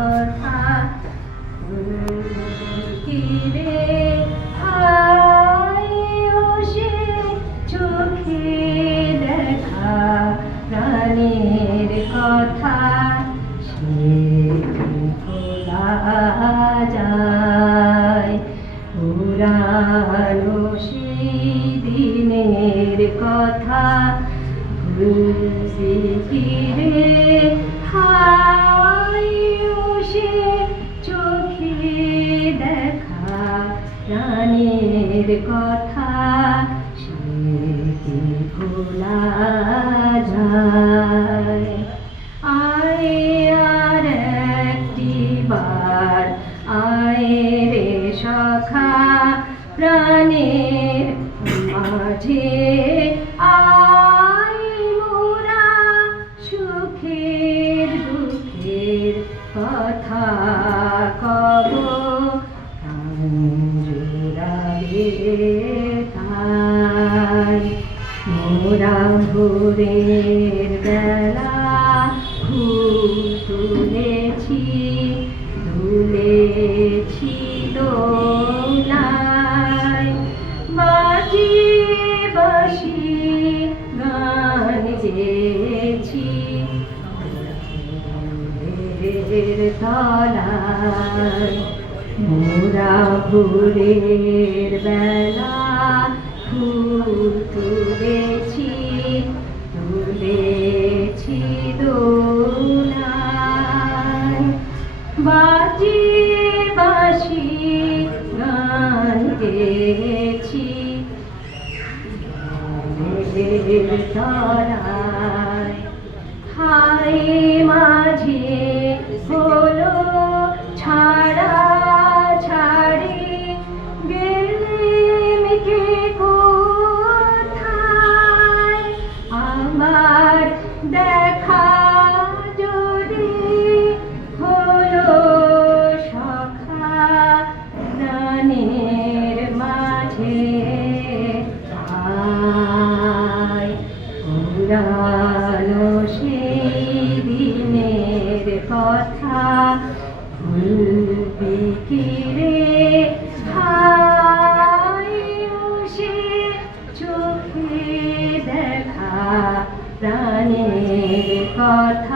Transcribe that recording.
কথা কিরে হায় ও সে চোখে দেখা প্রাণের কথা সে ভোলা যায় পুরানো সেদিনের কথা ভুলবি কিরে হায় ও সে চোখে দেখা প্রাণের কথা সে কি ভোলা যায় আয় আর একটি বার আয় রে সখা প্রাণের মাঝে আয় মোরা সুখের দুঃখের কথা কব জুড়াবে তাই মোরা ভোরের বেলা ফুল তুলেছি দুলেছি দোলায় বাজিয়ে বাঁশি গান গেয়েছি তলায় মোরা ভোরের বেলা ফুল তুলেছি তুলেছি দোলায় বাজিয়ে বাঁশি গান গেয়েছি তলায় হায় মাঝে হলো ছাড়া ছাড়ি গেলেম কে কোথায় আমার দেখা যদি হলো সখা প্রাণের মাঝে আয় পুরানো সেই দিনের কথা ভুলবি কিরে হায় ও সে চোখে দেখা প্রাণের কথা।